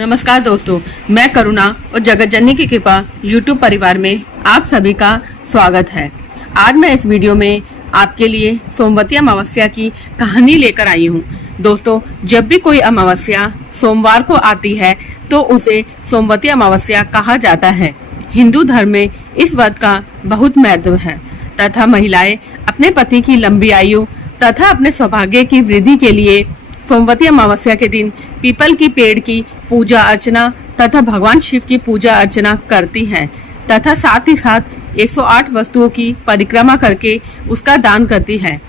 नमस्कार दोस्तों, मैं करुणा और जगत जननी की कृपा यूट्यूब परिवार में आप सभी का स्वागत है। आज मैं इस वीडियो में आपके लिए सोमवती अमावस्या की कहानी लेकर आई हूँ। दोस्तों, जब भी कोई अमावस्या सोमवार को आती है तो उसे सोमवती अमावस्या कहा जाता है। हिंदू धर्म में इस व्रत का बहुत महत्व है तथा महिलाएं अपने पति की लंबी आयु तथा अपने सौभाग्य की वृद्धि के लिए सोमवती अमावस्या के दिन पीपल की पेड़ की पूजा अर्चना तथा भगवान शिव की पूजा अर्चना करती हैं तथा साथ ही साथ 108 वस्तुओं की परिक्रमा करके उसका दान करती हैं।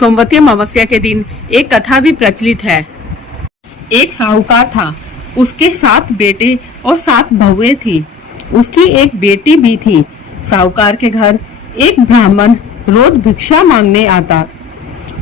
सोमवती अमावस्या के दिन एक कथा भी प्रचलित है। एक साहूकार था, उसके 7 बेटे और 7 बहुएं थी। उसकी एक बेटी भी थी। साहूकार के घर एक ब्राह्मण रोज भिक्षा मांगने आता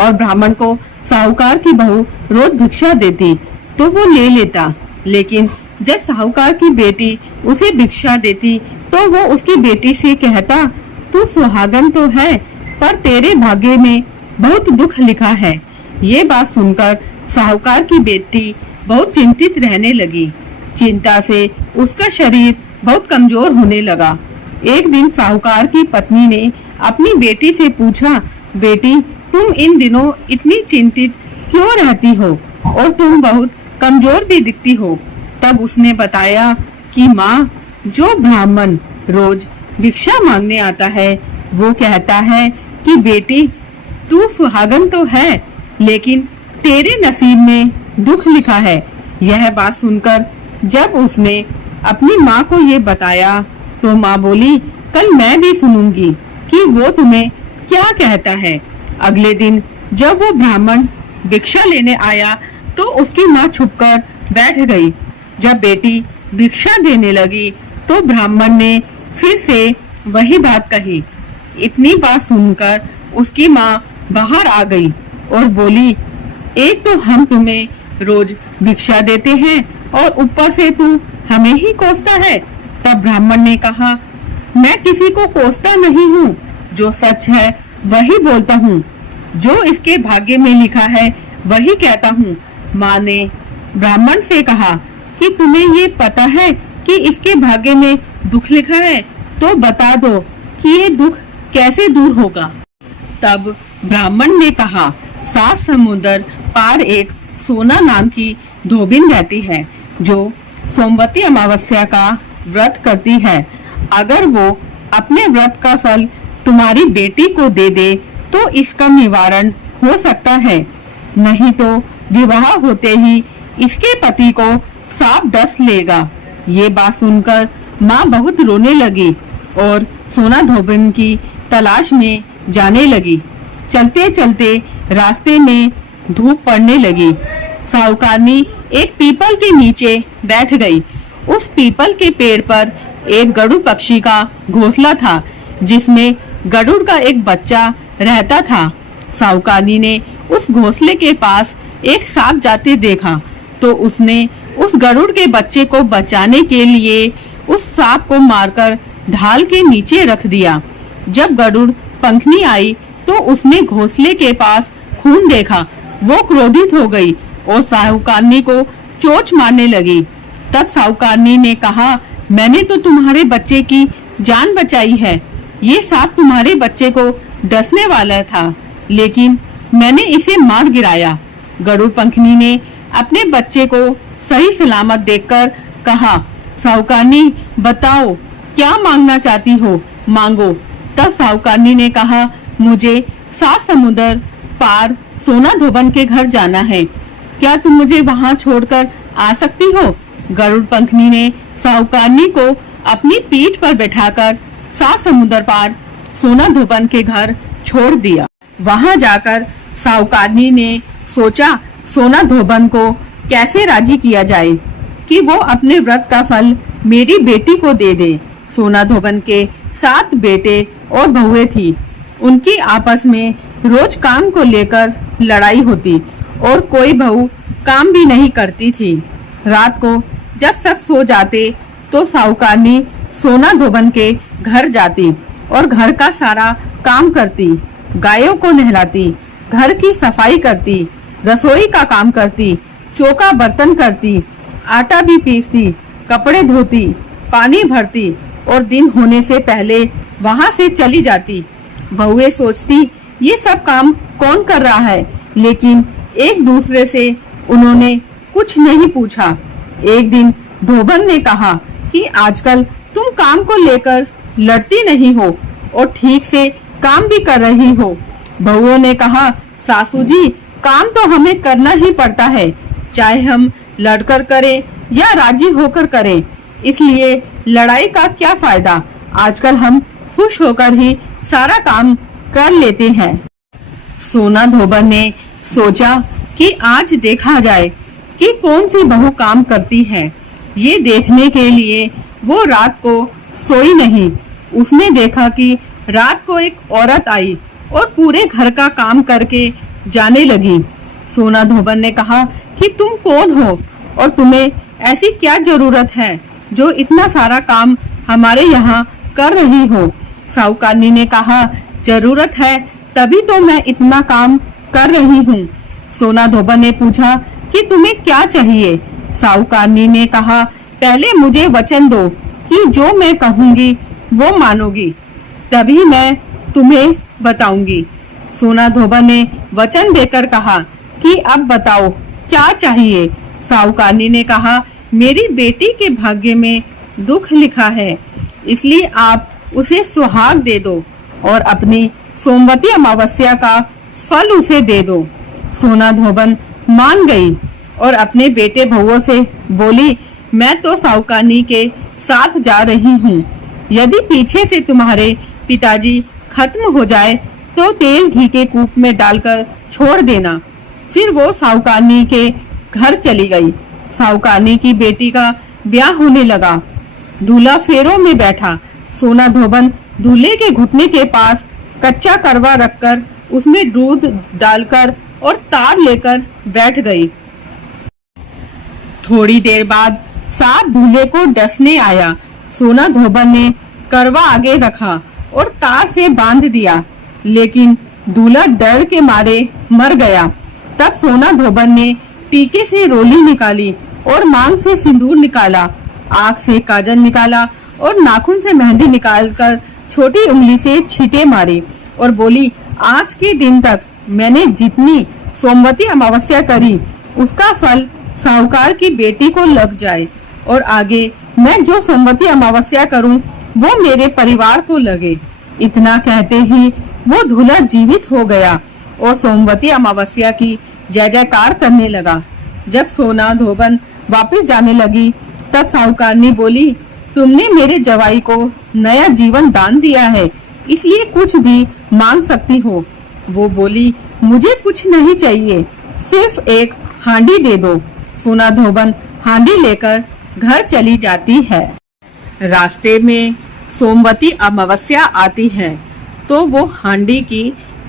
और ब्राह्मण को साहूकार की बहू रोज भिक्षा देती तो वो ले लेता, लेकिन जब साहूकार की बेटी उसे भिक्षा देती तो वो उसकी बेटी से कहता, तू सुहागन तो है पर तेरे भाग्य में बहुत दुख लिखा है। ये बात सुनकर साहूकार की बेटी बहुत चिंतित रहने लगी। चिंता से उसका शरीर बहुत कमजोर होने लगा। एक दिन साहूकार की पत्नी ने अपनी बेटी से पूछा, बेटी तुम इन दिनों इतनी चिंतित क्यों रहती हो और तुम बहुत कमजोर भी दिखती हो। तब उसने बताया कि माँ, जो ब्राह्मण रोज भिक्षा मांगने आता है वो कहता है कि बेटी तू सुहागन तो है लेकिन तेरे नसीब में दुख लिखा है। यह बात सुनकर जब उसने अपनी माँ को ये बताया तो माँ बोली, कल मैं भी सुनूंगी कि वो तुम्हें क्या कहता है। अगले दिन जब वो ब्राह्मण भिक्षा लेने आया तो उसकी माँ छुपकर बैठ गई। जब बेटी भिक्षा देने लगी तो ब्राह्मण ने फिर से वही बात कही। इतनी बात सुनकर उसकी माँ बाहर आ गई और बोली, एक तो हम तुम्हें रोज भिक्षा देते हैं और ऊपर से तू हमें ही कोसता है। तब ब्राह्मण ने कहा, मैं किसी को कोसता नहीं हूँ, जो सच है वही बोलता हूँ, जो इसके भाग्य में लिखा है वही कहता हूँ। माँ ने ब्राह्मण से कहा कि तुम्हें ये पता है कि इसके भाग्य में दुख लिखा है, तो बता दो कि ये दुख कैसे दूर होगा। तब ब्राह्मण ने कहा, 7 समुद्र पार एक सोना नाम की धोबिन रहती है जो सोमवती अमावस्या का व्रत करती है। अगर वो अपने व्रत का फल तुम्हारी बेटी को दे दे तो इसका निवारण हो सकता है, नहीं तो विवाह होते ही इसके पति को सांप डस लेगा। ये बात सुनकर माँ बहुत रोने लगी और सोना धोबिन की तलाश में जाने लगी। चलते चलते रास्ते में धूप पड़ने लगी। साहूकारनी एक पीपल के नीचे बैठ गई। उस पीपल के पेड़ पर एक गरुड़ पक्षी का घोंसला था जिसमें गरुड़ का एक बच्चा रहता था। साहूकारनी ने उस घोंसले के पास एक सांप जाते देखा तो उसने उस गरुड़ के बच्चे को बचाने के लिए उस सांप को मारकर ढाल के नीचे रख दिया। जब गरुड़ पंखनी आई तो उसने घोंसले के पास खून देखा। वो क्रोधित हो गई और साहूकारनी को चोंच मारने लगी। तब साहूकारनी ने कहा, मैंने तो तुम्हारे बच्चे की जान बचाई है। ये सांप तुम्हारे बच्चे को डसने वाला था लेकिन मैंने इसे मार गिराया। गरुड़ पंखनी ने अपने बच्चे को सही सलामत देखकर कहा, साहूकारनी बताओ क्या मांगना चाहती हो, मांगो। तब साहूकारनी ने कहा, मुझे 7 समुद्र पार सोना धोबन के घर जाना है, क्या तुम मुझे वहाँ छोड़कर आ सकती हो। गरुड़ पंखनी ने साहूकारनी को अपनी पीठ पर बैठाकर 7 समुद्र पार सोना धोबन के घर छोड़ दिया। वहां जाकर साहूकारनी ने सोचा सोना धोबन को कैसे राजी किया जाए कि वो अपने व्रत का फल मेरी बेटी को दे दे। सोना धोबन के 7 बेटे और बहुएं थी। उनकी आपस में रोज काम को लेकर लड़ाई होती और कोई बहू काम भी नहीं करती थी। रात को जब सब सो जाते तो साहूकारनी सोना धोबन के घर जाती और घर का सारा काम करती, गायों को नहलाती, घर की सफाई करती, रसोई का काम करती, चौका बर्तन करती, आटा भी पीसती, कपड़े धोती, पानी भरती और दिन होने से पहले वहाँ से चली जाती। बहुएं सोचती ये सब काम कौन कर रहा है, लेकिन एक दूसरे से उन्होंने कुछ नहीं पूछा। एक दिन धोबन ने कहा कि आजकल तुम काम को लेकर लड़ती नहीं हो और ठीक से काम भी कर रही हो। बहुओं ने कहा, सासू जी, काम तो हमें करना ही पड़ता है, चाहे हम लड़कर करें या राजी होकर करें, इसलिए लड़ाई का क्या फायदा। आजकल हम खुश होकर ही सारा काम कर लेते हैं। सोना धोबन ने सोचा कि आज देखा जाए कि कौन सी बहू काम करती है। ये देखने के लिए वो रात को सोई नहीं। उसने देखा कि रात को एक औरत आई और पूरे घर का काम करके जाने लगी। सोना धोबन ने कहा कि तुम कौन हो और तुम्हें ऐसी क्या जरूरत है जो इतना सारा काम हमारे यहाँ कर रही हो। साहूकारनी ने कहा, जरूरत है तभी तो मैं इतना काम कर रही हूँ। सोना धोबन ने पूछा कि तुम्हें क्या चाहिए। साहूकारनी ने कहा, पहले मुझे वचन दो कि जो मैं कहूँगी वो मानोगी, तभी मैं तुम्हें बताऊंगी। सोना धोबन ने वचन देकर कहा कि अब बताओ क्या चाहिए। साहूकारनी ने कहा, मेरी बेटी के भाग्य में दुख लिखा है, इसलिए आप उसे सुहाग दे दो और अपनी सोमवती अमावस्या का फल उसे दे दो। सोना धोबन मान गई और अपने बेटे बहुओं से बोली, मैं तो साहूकारनी के साथ जा रही हूँ। यदि पीछे से तुम्हारे पिताजी खत्म हो जाए तो तेल घी के कूप में डालकर छोड़ देना। फिर वो साहूकारनी के घर चली गई। साहूकारनी की बेटी का ब्याह होने लगा। दूल्हा फेरों में बैठा। सोना धोबन दूल्हे के घुटने के पास कच्चा करवा रखकर उसमें दूध डालकर और तार लेकर बैठ गई। थोड़ी देर बाद सांप दूल्हे को डसने आया। सोना धोबन ने करवा आगे रखा और तार से बांध दिया, लेकिन दूल्हा डर के मारे मर गया। तब सोना धोबन ने टीके से रोली निकाली और मांग से सिंदूर निकाला, आँख से काजल निकाला और नाखून से मेहंदी निकालकर छोटी उंगली से छींटे मारे और बोली, आज के दिन तक मैंने जितनी सोमवती अमावस्या करी उसका फल साहूकार की बेटी को लग जाए और आगे मैं जो सोमवती अमावस्या करूं वो मेरे परिवार को लगे। इतना कहते ही वो दूल्हा जीवित हो गया और सोमवती अमावस्या की जय जयकार करने लगा। जब सोना धोबन वापस जाने लगी तब साहूकारनी बोली, तुमने मेरे जवाई को नया जीवन दान दिया है, इसलिए कुछ भी मांग सकती हो। वो बोली, मुझे कुछ नहीं चाहिए, सिर्फ एक हांडी दे दो। सोना धोबन हांडी लेकर घर चली जाती है। रास्ते में सोमवती अमावस्या आती है तो वो हांडी की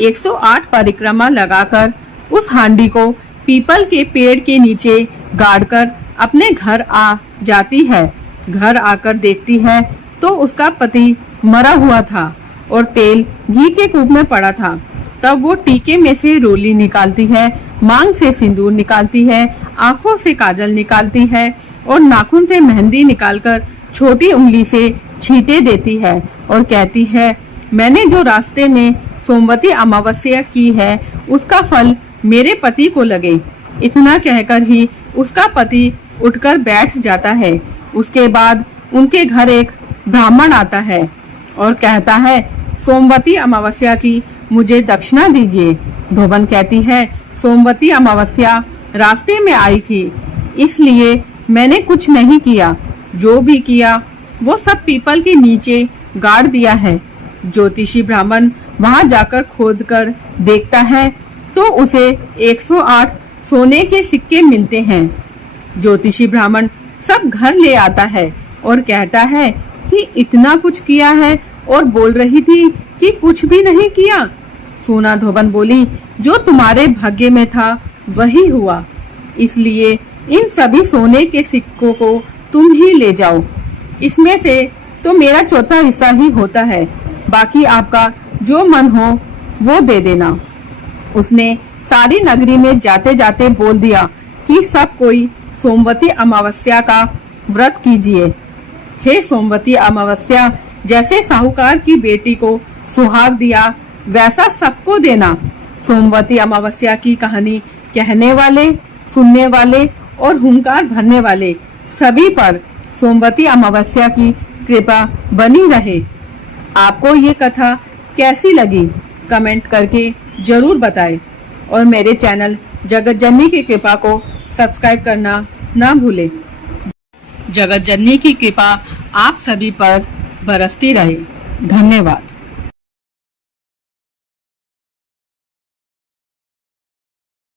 108 परिक्रमा लगाकर उस हांडी को पीपल के पेड़ के नीचे गाड़कर अपने घर आ जाती है। घर आकर देखती है तो उसका पति मरा हुआ था और तेल घी के कूप में पड़ा था। तब वो टीके में से रोली निकालती है, मांग से सिंदूर निकालती है, आंखों से काजल निकालती है और नाखून से मेहंदी निकालकर छोटी उंगली से छींटे देती है और कहती है, मैंने जो रास्ते में सोमवती अमावस्या की है उसका फल मेरे पति को लगे। इतना कहकर ही उसका पति उठकर बैठ जाता है। उसके बाद उनके घर एक ब्राह्मण आता है और कहता है, सोमवती अमावस्या की मुझे दक्षिणा दीजिए। धोबन कहती है, सोमवती अमावस्या रास्ते में आई थी, इसलिए मैंने कुछ नहीं किया, जो भी किया वो सब पीपल के नीचे गाड़ दिया है। ज्योतिषी ब्राह्मण वहां जाकर खोदकर देखता है तो उसे 108 सोने के सिक्के मिलते हैं। ज्योतिषी ब्राह्मण सब घर ले आता है और कहता है कि इतना कुछ किया है और बोल रही थी कि कुछ भी नहीं किया। सोना धोबन बोली, जो तुम्हारे भाग्य में था वही हुआ, इसलिए इन सभी सोने के सिक्कों को तुम ही ले जाओ। इसमें से तो मेरा चौथा हिस्सा ही होता है, बाकी आपका जो मन हो वो दे देना। उसने सारी नगरी में जाते जाते बोल दिया कि सब कोई सोमवती अमावस्या का व्रत कीजिए। हे सोमवती अमावस्या, जैसे साहूकार की बेटी को सुहाग दिया वैसा सबको देना। सोमवती अमावस्या की कहानी कहने वाले, सुनने वाले और हुंकार भरने वाले सभी पर सोमवती अमावस्या की कृपा बनी रहे। आपको ये कथा कैसी लगी कमेंट करके जरूर बताएं और मेरे चैनल जगत जननी की कृपा को सब्सक्राइब करना ना भूलें। जगत जननी की कृपा आप सभी पर बरसती रहे। धन्यवाद।